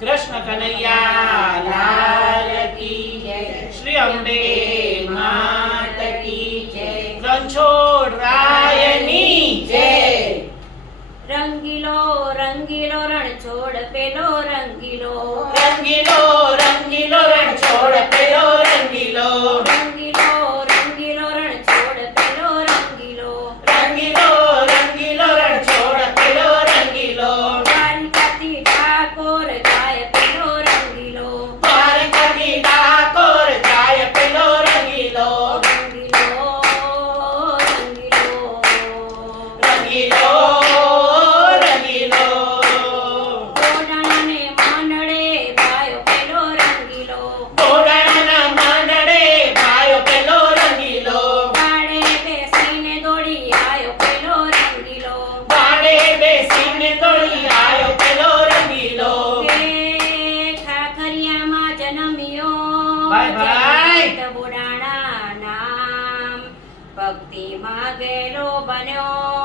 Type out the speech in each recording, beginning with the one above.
કૃષ્ણ કનૈયા. જન્મ્યો. ભાઈ, ભાઈ. બોડાણા નામ. ભક્તિમાં ગેલો બન્યો.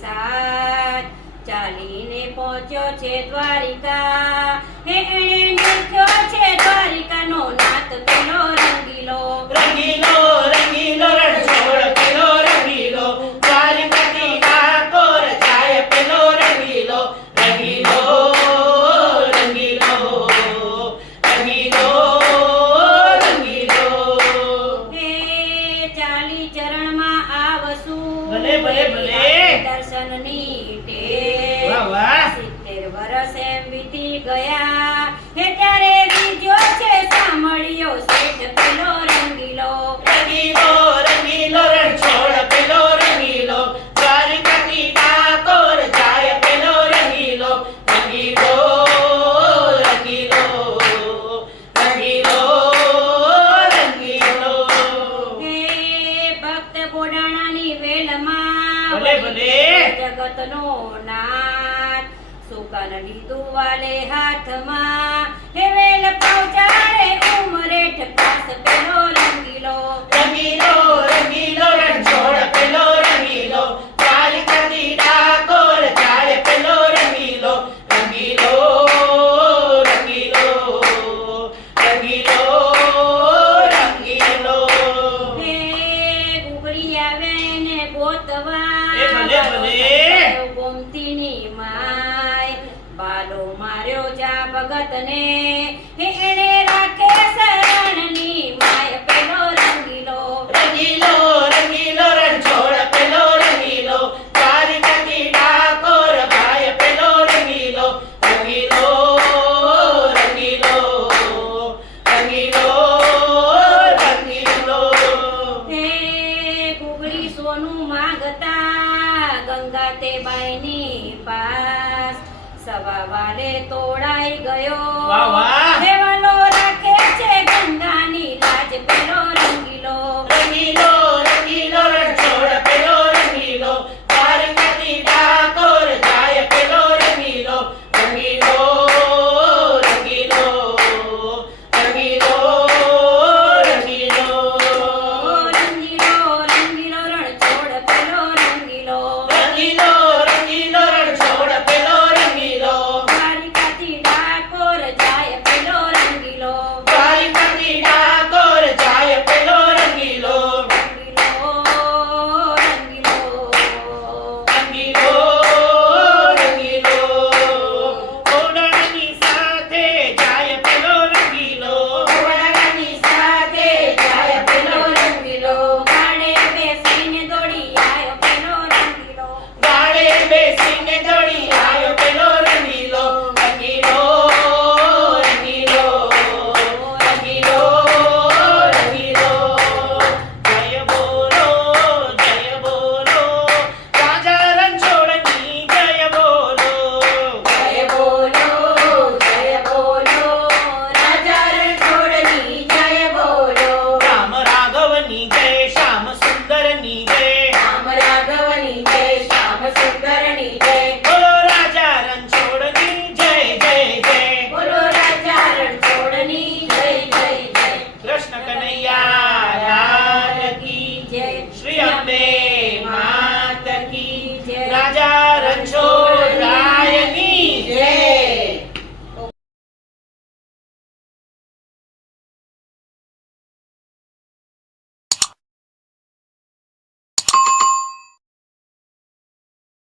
સાથ ચાલીને પહોંચ્યો છે દ્વારિકા. હે એણે છે દ્વારિકાનો નાથ પેલો રંગીલો. રંગીલો વીતી ગયા. હે ત્યારે બીજો છે સાંભળ્યો શેઠ પેલો રંગીલો. રંગીલો રંગીલો રણછોડ પેલો રંગીલો. દ્વારકાથી ડાકોર જાય પેલો રંગીલો. રંગીલો રંગીલો રંગીલો રંગીલો. હે ભક્ત બોડાણાની વેલમાં ભલે, ભલે. જગતનો નાથ સુકન લીધું વાલે હાથમાં. હેવેલ પહોંચાડે ઉમરેઠ જા ભગતને. હે એણે રાખે શરણની માય પેલો રંગીલો. રંગીલો રંગીલો રણછોડ પેલો રંગીલો. દ્વારકાથી ડાકોર ભાઈ પેલો રંગીલો. રંગીલો રંગીલો રંગીલો રંગીલો. હે ગુગળી સોનું માગતા ગંગા તે પાસ સવા વાલે તોડાઈ ગયો વાહ, વાહ.